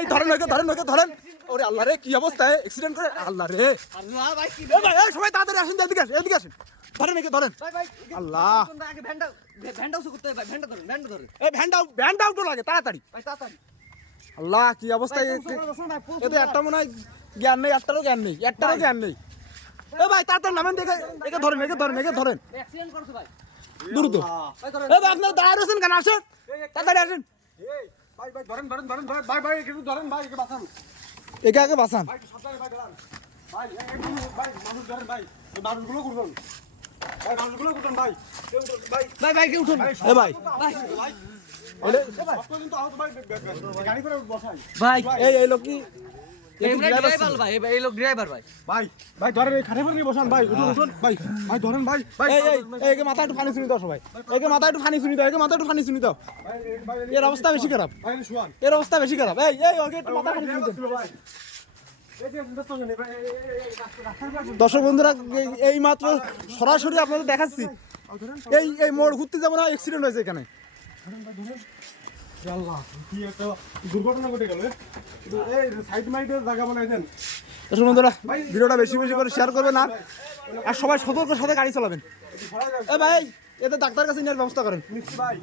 এই ধরেন ওকে ধরেন ওকে ধরেন। ওরে আল্লাহ রে কি অবস্থা, অ্যাক্সিডেন্ট করে আল্লাহ রে। আল্লাহ ভাই কি এই ভাই এই সবাই তাড়াতাড়ি আসেন, এদিকে আসেন এদিকে আসেন। ধরেন একে ধরেন। ভাই ভাই আল্লাহ। আগে ভ্যানটা উসু করতে ভাই, ভ্যানটা ধরেন এই ভ্যানটা আউট লাগে তাড়াতাড়ি। ভাই তাড়াতাড়ি। আল্লাহ কি অবস্থা। এতে একটা মনে হয় জ্ঞান নেই, একটারও জ্ঞান নেই, একটারও জ্ঞান নেই। এই ভাই তাড়াতাড়ি নামেন, দেখে একে ধরেন একে ধরেন একে ধরেন অ্যাক্সিডেন্ট করছে ভাই। দ্রুত। ভাই ধরেন। এই ভাই আপনারা দাঁড়ায় রয়েছেন কেন, আসেন তাড়াতাড়ি আসেন। ভাই ভাই ধরেন ধরেন ধরেন ভাই ভাই একটু ধরেন ভাই, একে বাঁচান একে আগে বাঁচান। ভাই, সাবধানে ভাই ধরেন ভাই, একটু ভাই মানুষ ধরেন ভাই, এই মানুষগুলো করুন ভাই, মানুষগুলো করুন ভাই, কেউ উঠুন, ভাই ভাই ভাই কি উঠুন। এ ভাই ভাই ওরে পর্যন্ত আহত ভাই, গাড়ি করে বসাই ভাই এই লোক কি ড্রাইভার ভাই, এই লোক ড্রাইভার ভাই। ভাই ভাই ধরেন এই খাটে পরে বসান ভাই, উঠুন উঠুন ভাই ভাই ধরেন ভাই ভাই একে মাথা একটু পানি শুনি দাও সবাই, একে মাথা একটু পানি শুনি দাও, একে মাথা একটু পানি শুনি দাও। ভাই এর অবস্থা বেশি খারাপ, ভাই শুয়ান এর অবস্থা বেশি খারাপ। এই ওকে একটু মাথা পানি শুনি দাও। ভাই এই যে ব্যস্ত নেই ভাই, রাস্তার দর্শক বন্ধুরা এই মাত্র সরাসরি আপনাদের দেখাচ্ছি, এই মোড় ঘুরতে যাবো না, অ্যাক্সিডেন্ট হয়েছে এখানে। আল্লাহ কি একটা দুর্ঘটনা ঘটে গেল। এই সাইড মাইডের জায়গা বানাই দেন। দর্শক বন্ধুরা ভিডিওটা বেশি বেশি করে শেয়ার করবেন আর সবাই সতর্কের সাথে গাড়ি চালাবেন। এ ভাই এতে ডাক্তার কাছে নেওয়ার ব্যবস্থা করেন। ভাই